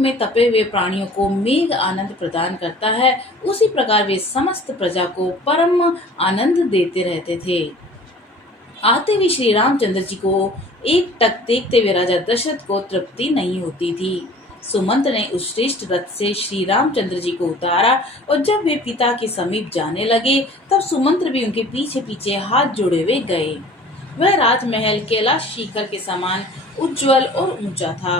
में तपे हुए प्राणियों को मेघ आनंद प्रदान करता है, उसी प्रकार वे समस्त प्रजा को परम आनंद देते रहते थे। आते हुए श्री रामचंद्र जी को एक टक देखते हुए राजा दशरथ को तृप्ति नहीं होती थी। सुमंत ने उस श्रेष्ठ रथ से श्री रामचंद्र जी को उतारा और जब वे पिता के समीप जाने लगे तब सुमंत्र भी उनके पीछे पीछे हाथ जोड़े हुए गए। वह राजमहल कैलाश शिखर के समान उज्जवल और ऊंचा था।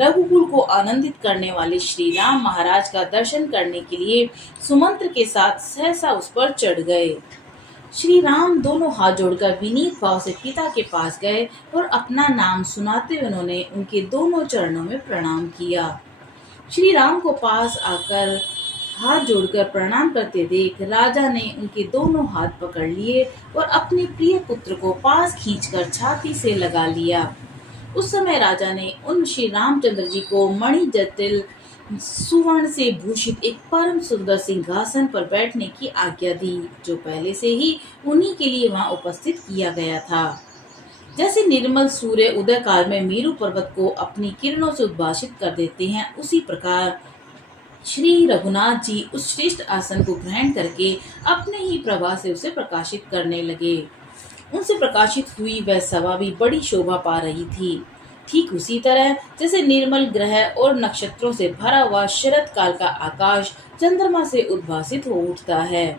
रघुकुल को आनंदित करने वाले श्री राम महाराज का दर्शन करने के लिए सुमंत्र के साथ सहसा उस पर चढ़ गए। श्री राम दोनों हाथ जोड़कर विनीत भाव से पिता के पास गए और अपना नाम सुनाते हुए उन्होंने उनके दोनों चरणों में प्रणाम किया। श्री राम को पास आकर हाथ जोड़कर प्रणाम करते देख राजा ने उनके दोनों हाथ पकड़ लिए और अपने प्रिय पुत्र को पास खींचकर छाती से लगा लिया। उस समय राजा ने उन श्री रामचंद्र जी को मणि जटिल सुवर्ण से भूषित एक परम सुंदर सिंहासन पर बैठने की आज्ञा दी, जो पहले से ही उन्हीं के लिए वहां उपस्थित किया गया था। जैसे निर्मल सूर्य उदय काल में मेरु पर्वत को अपनी किरणों से उद्भासित कर देते हैं, उसी प्रकार श्री रघुनाथ जी उस श्रेष्ठ आसन को ग्रहण करके अपने ही प्रभा से उसे प्रकाशित करने लगे। उनसे प्रकाशित हुई वह सभा भी बड़ी शोभा पा रही थी। ठीक उसी तरह जैसे निर्मल ग्रह और नक्षत्रों से भरा हुआ शरद काल का आकाश चंद्रमा से उद्भासित हो उठता है।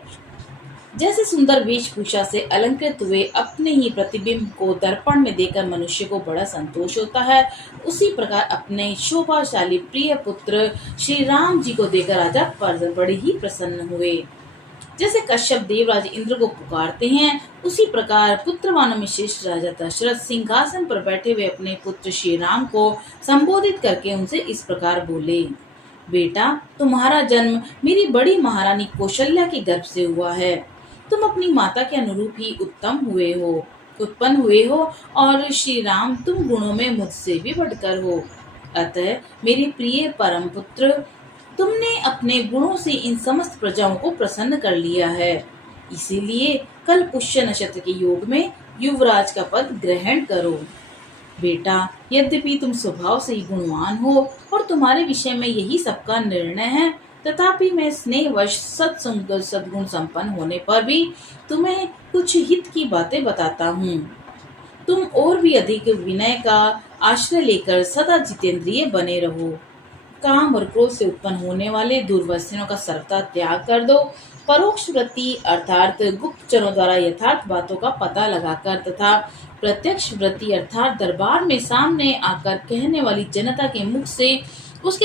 जैसे सुंदर वेशभूषा से अलंकृत हुए अपने ही प्रतिबिंब को दर्पण में देखकर मनुष्य को बड़ा संतोष होता है, उसी प्रकार अपने शोभाशाली प्रिय पुत्र श्री राम जी को देखकर राजा बड़े ही प्रसन्न हुए। जैसे कश्यप देवराज इंद्र को पुकारते हैं, उसी प्रकार पुत्रवानों में श्रेष्ठ राजा दशरथ सिंहासन पर बैठे हुए अपने पुत्र श्री राम को संबोधित करके उनसे इस प्रकार बोले। बेटा, तुम्हारा जन्म मेरी बड़ी महारानी कौशल्या के गर्भ से हुआ है। तुम अपनी माता के अनुरूप ही उत्पन्न हुए हो और श्री राम तुम गुणों में मुझसे भी बढ़कर हो। अतः मेरे प्रिय परम पुत्र, तुमने अपने गुणों से इन समस्त प्रजाओं को प्रसन्न कर लिया है। इसीलिए कल पुष्य नक्षत्र के योग में युवराज का पद ग्रहण करो। बेटा, यद्यपि तुम स्वभाव से ही गुणवान हो और तुम्हारे विषय में यही सबका निर्णय है, तथापि मैं स्नेहवश सद्गुण संपन्न होने पर भी तुम्हें कुछ हित की बातें बताता हूँ। तुम और भी अधिक विनय का आश्रय लेकर सदा जितेंद्रिय बने रहो। काम और क्रोध से उत्पन्न होने वाले दुर्व्यसनों का सर्वथा त्याग कर दो। परोक्ष वृत्ति अर्थात गुप्तचरों द्वारा यथार्थ बातों का पता लगाकर तथा प्रत्यक्ष वृत्ति अर्थात दरबार में सामने आकर कहने वाली जनता के मुख से उसके